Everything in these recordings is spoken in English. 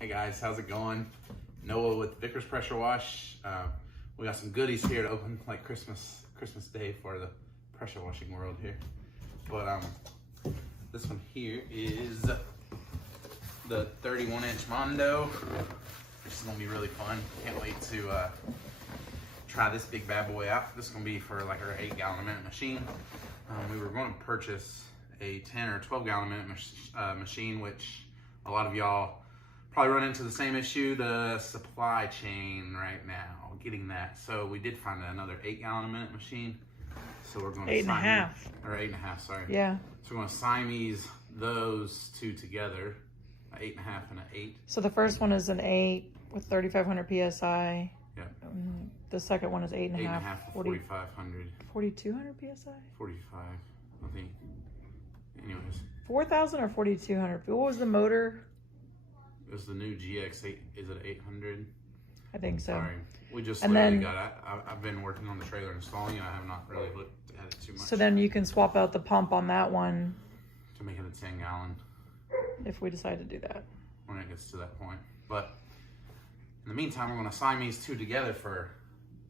Hey guys, how's it going? Noah with Vickers Pressure Wash. We got some goodies here to open like Christmas Day for the pressure washing world here. But this one here is the 31-inch Mondo. This is gonna be really fun. Can't wait to try this big bad boy out. This is gonna be for like our 8-gallon a minute machine. We were going to purchase a 10 or 12-gallon a minute machine, which a lot of y'all probably run into the same issue, the supply chain right now, getting that. So we did find another 8-gallon a minute machine. So we're going to 8.5. Or 8.5, sorry. Yeah. So we're going to Siamese those two together, an 8.5 and an 8. So the first one is an 8 with 3,500 PSI. Yeah. The second one is 8.5. 8.5 with 4,500. 4,200 PSI? 45, I think. Anyways. 4,000 or 4,200? What was the motor? It was the new GX8. Is it 800? I think so. Sorry. We just And literally then, got it. I've been working on the trailer installing it. I have not really looked at it too much. so then you can swap out the pump on that one to make it a 10-gallon if we decide to do that. when it gets to that point. But in the meantime, we're going to Siamese two together for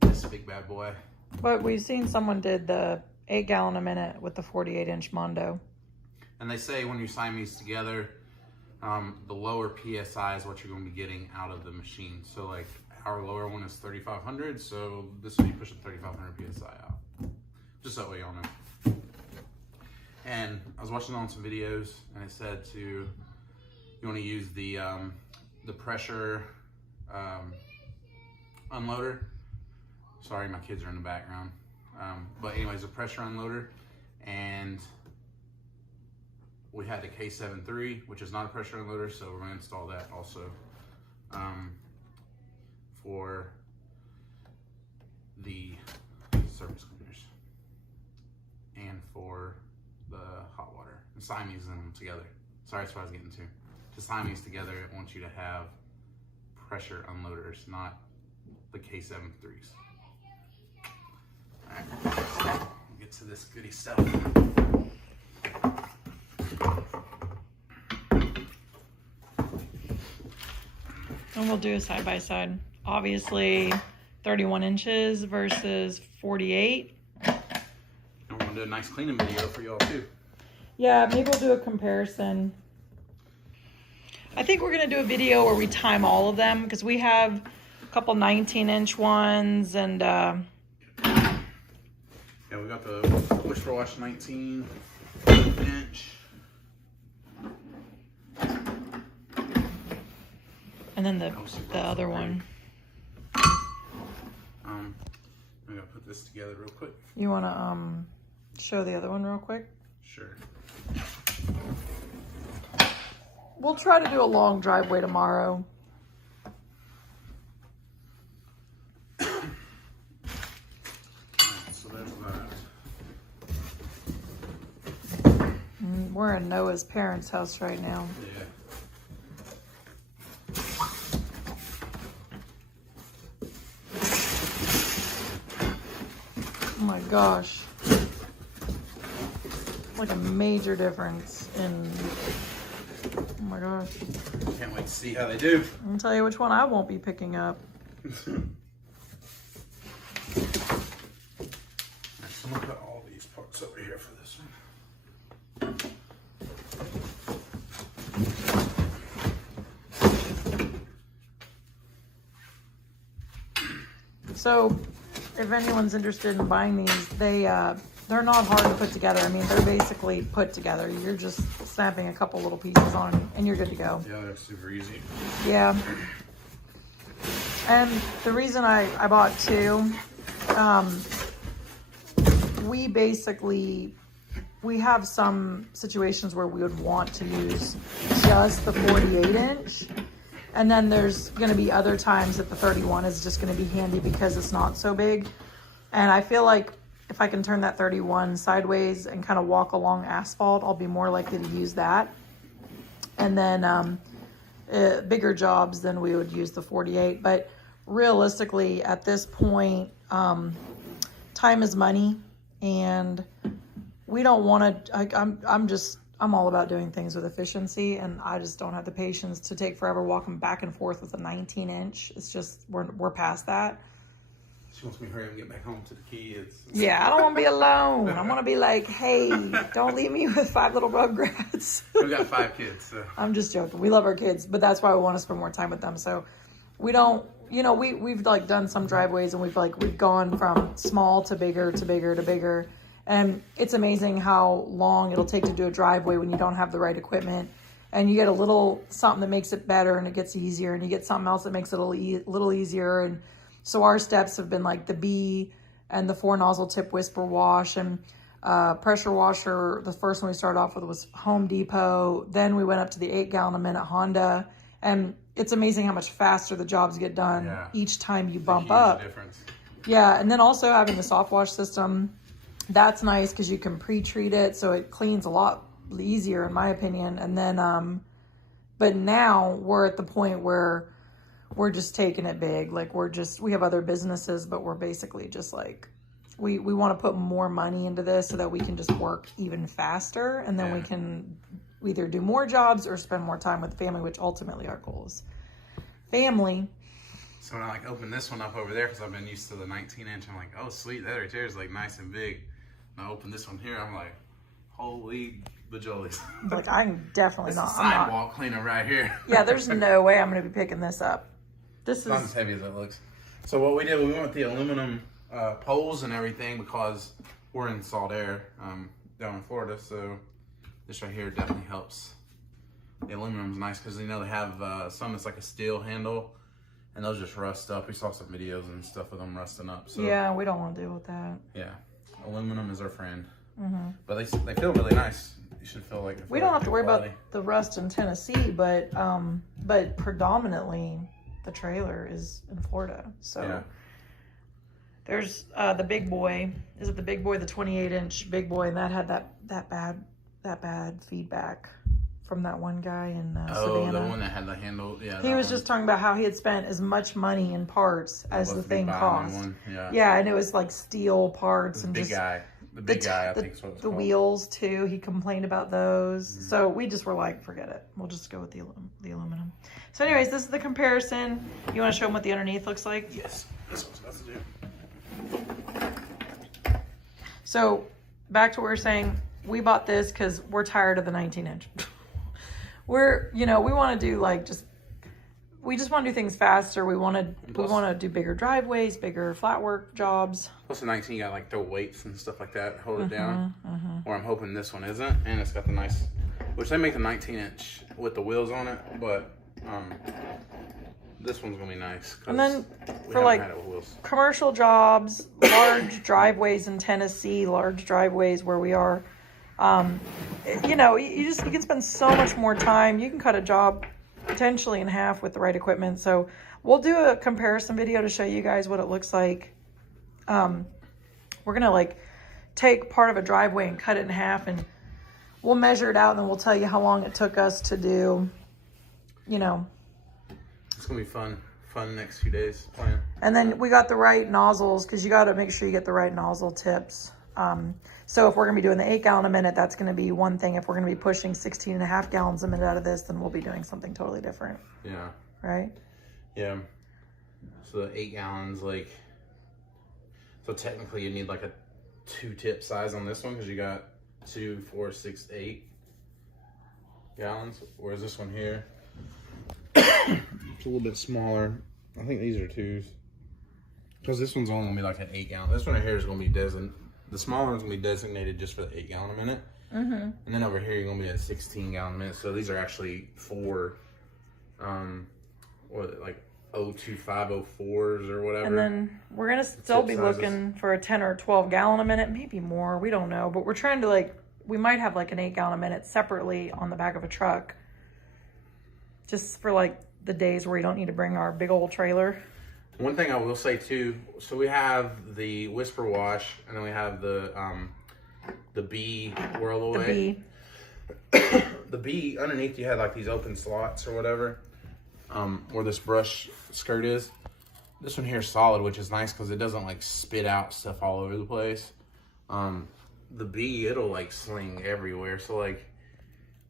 this big bad boy. But we've seen someone did the 8-gallon a minute with the 48-inch Mondo. And they say when you Siamese together, the lower PSI is what you're going to be getting out of the machine. So like our lower one is 3,500, so this will be pushing 3,500 PSI out. Just that way y'all know. And I was watching on some videos, and it said you want to use the pressure unloader. Sorry, my kids are in the background. But anyways, a pressure unloader, and we had the K7 III, which is not a pressure unloader, so we're going to install that also for the surface cleaners and for the hot water. And Siamese them together. Sorry, that's what I was getting to. To Siamese together, it wants you to have pressure unloaders, not the K7 IIIs. Alright, we'll get to this goody stuff. And we'll do a side-by-side. Obviously, 31 inches versus 48. And we're going to do a nice cleaning video for y'all too. Yeah, maybe we'll do a comparison. I think we're going to do a video where we time all of them because we have a couple 19-inch ones and... Yeah, we got the Whisper Wash 19-inch. And then the other one. I'm gonna put this together real quick. You want to show the other one real quick? Sure. We'll try to do a long driveway tomorrow. So that's that. We're in Noah's parents' house right now. Yeah. Oh my gosh. Like a major difference in, oh my gosh. Can't wait to see how they do. I'm gonna tell you which one I won't be picking up. So I'm gonna put all these parts over here for this one. So if anyone's interested in buying these, they're not hard to put together. I mean, they're basically put together. You're just snapping a couple little pieces on and you're good to go. Yeah, they're super easy. Yeah. And the reason I bought two, we have some situations where we would want to use just the 48-inch. And then there's going to be other times that the 31 is just going to be handy because it's not so big. And I feel like if I can turn that 31 sideways and kind of walk along asphalt, I'll be more likely to use that. And then bigger jobs, then we would use the 48. But realistically, at this point, time is money. And we don't want to, I'm just I'm all about doing things with efficiency, and I just don't have the patience to take forever walking back and forth with a 19-inch. It's just, we're past that. She wants me to hurry up and get back home to the kids. Yeah, I don't want to be alone. I want to be like, hey, don't leave me with 5 little rugrats. We got 5 kids, so. I'm just joking. We love our kids, but that's why we want to spend more time with them. So we don't, you know, we've like done some driveways, and we've gone from small to bigger to bigger to bigger. And it's amazing how long it'll take to do a driveway when you don't have the right equipment. And you get a little something that makes it better, and it gets easier, and you get something else that makes it a little easier. And so our steps have been like the B and the 4 nozzle tip whisper wash, and pressure washer. The first one we started off with was Home Depot. Then we went up to the 8 gallon a minute Honda. And it's amazing how much faster the jobs get done each time you bump up. Difference. Yeah, and then also having the soft wash system, that's nice because you can pre-treat it, so it cleans a lot easier in my opinion. And then, but now we're at the point where we're just taking it big. Like we have other businesses, but we're basically just like, we want to put more money into this so that we can just work even faster, and then we can either do more jobs or spend more time with the family, which ultimately our goal is family. So when I like open this one up over there, because I've been used to the 19-inch, I'm like, oh sweet, that right there is like nice and big. And I open this one here, I'm like, holy bajolies. Like, I can definitely not. Sidewalk cleaner right here. Yeah, there's no way I'm going to be picking this up. This is not as heavy as it looks. So what we did, we went with the aluminum poles and everything because we're in salt air down in Florida. So this right here definitely helps. The aluminum's nice because, you know, they have some that's like a steel handle, and those just rust up. We saw some videos and stuff of them rusting up. So yeah, we don't want to deal with that. yeah, aluminum is our friend. But they feel really nice. You should feel like we don't have to worry about the rust in Tennessee, but predominantly the trailer is in Florida. So there's the big boy. Is it the big boy, the 28-inch big boy? And that had that bad feedback from that one guy in Savannah. The one that had the handle. Yeah, he was just talking about how he had spent as much money in parts as the thing cost. Yeah, and it was like steel parts and big just guy. The big guy, I think is what it's the called. Wheels too. He complained about those. So we just were like, forget it. We'll just go with the aluminum. So anyways, this is the comparison. You want to show them what the underneath looks like? Yes. This one's about to do. So back to what we were saying. We bought this because we're tired of the 19-inch. We want to do like we just want to do things faster. We want to do bigger driveways, bigger flat work jobs. Plus the 19, you got like throw weights and stuff like that, hold it down. Or I'm hoping this one isn't, and it's got the nice, which they make the 19-inch with the wheels on it, but this one's gonna be nice. And then for like commercial jobs, large driveways in Tennessee, large driveways where we are, you can spend so much more time. You can cut a job potentially in half with the right equipment. So we'll do a comparison video to show you guys what it looks like. We're gonna like take part of a driveway and cut it in half, and we'll measure it out, and then we'll tell you how long it took us to do. It's gonna be fun next few days plan. And then we got the right nozzles, because you got to make sure you get the right nozzle tips. So if we're going to be doing the 8 gallon a minute, that's going to be one thing. If we're going to be pushing 16.5 gallons a minute out of this, then we'll be doing something totally different. Yeah. Right? Yeah. So the 8 gallons, so technically you need like a 2-tip size on this one, because you got 2, 4, 6, 8 gallons. Whereas this one here, it's a little bit smaller. I think these are 2s. Because this one's only going to be like an 8 gallon. This one right here is going to be the smaller one's going to be designated just for the 8 gallon a minute. And then over here, you're going to be at 16 gallon a minute. So these are actually 4, 02504s or whatever. And then we're going to still be looking for a 10 or 12 gallon a minute, maybe more. We don't know. But we're trying to we might have like an 8 gallon a minute separately on the back of a truck. Just for the days where you don't need to bring our big old trailer. One thing I will say too, so we have the Whisper Wash, and then we have the B Whirl Away. The B, underneath you had like these open slots or whatever, where this brush skirt is. This one here is solid, which is nice because it doesn't spit out stuff all over the place. The B, it'll sling everywhere. So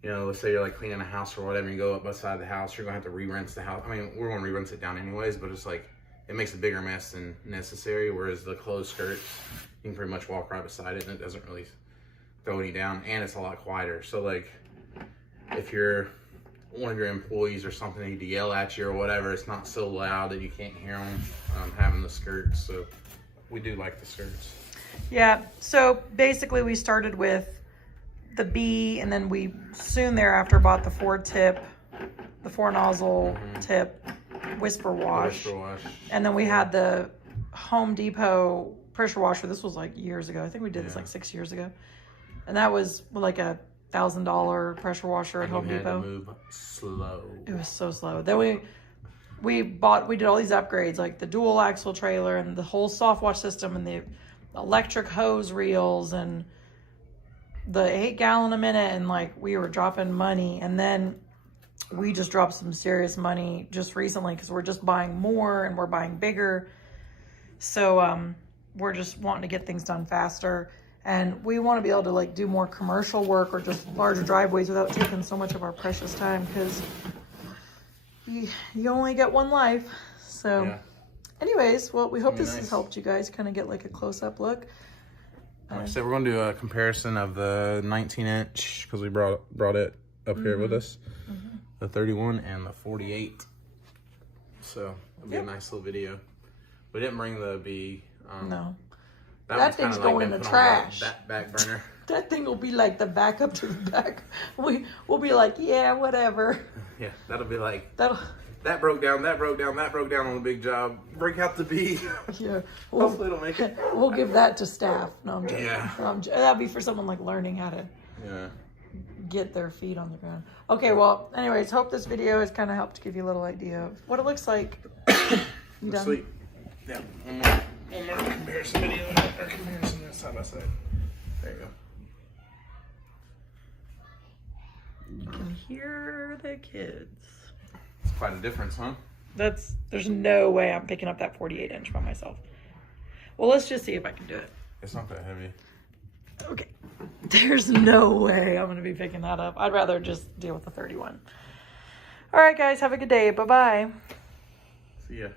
You know, let's say you're like cleaning a house or whatever, you go up beside the house, you're gonna have to re-rinse the house. I mean, we're gonna re-rinse it down anyways, but it's like, it makes a bigger mess than necessary, whereas the closed skirts, you can pretty much walk right beside it and it doesn't really throw any down, and it's a lot quieter. So like, if you're one of your employees or something need to yell at you or whatever, it's not so loud that you can't hear them having the skirts. So we do like the skirts. Yeah, so basically we started with the B, and then we soon thereafter bought the 4-tip, the 4-nozzle tip whisper wash. And then we had the Home Depot pressure washer. This was like years ago. I think we did this like 6 years ago. And that was like a $1,000 pressure washer at Home Depot. To move slow. It was so slow. Then we did all these upgrades, like the dual axle trailer and the whole soft wash system and the electric hose reels and the 8 gallon a minute, and like we were dropping money. And then we just dropped some serious money just recently because we're just buying more and we're buying bigger. So we're just wanting to get things done faster. And we want to be able to like do more commercial work or just larger driveways without taking so much of our precious time, because you only get one life. So anyways, well, we hope this has helped you guys kind of get like a close-up look. So we're going to do a comparison of the 19-inch, because we brought it up here with us, the 31 and the 48. So it'll be a nice little video. We didn't bring the B. No. That thing's going in the trash. Back burner. That thing will be like the backup to the back. We'll be like, yeah, whatever. Yeah, that'll be like, that broke down on the big job. Break out the B. Yeah. Hopefully it'll make it. We'll give that to staff. No, I'm joking. Yeah. That'd be for someone like learning how to get their feet on the ground. Okay, well, anyways, hope this video has kind of helped give you a little idea of what it looks like. You done? Sweet. Yeah. One more comparison video, or comparison side by side. There you go. You can hear the kids. It's quite a difference, huh? There's no way I'm picking up that 48-inch by myself. Well, let's just see if I can do it. It's not that heavy. Okay. There's no way I'm going to be picking that up. I'd rather just deal with the 31. All right, guys. Have a good day. Bye-bye. See ya.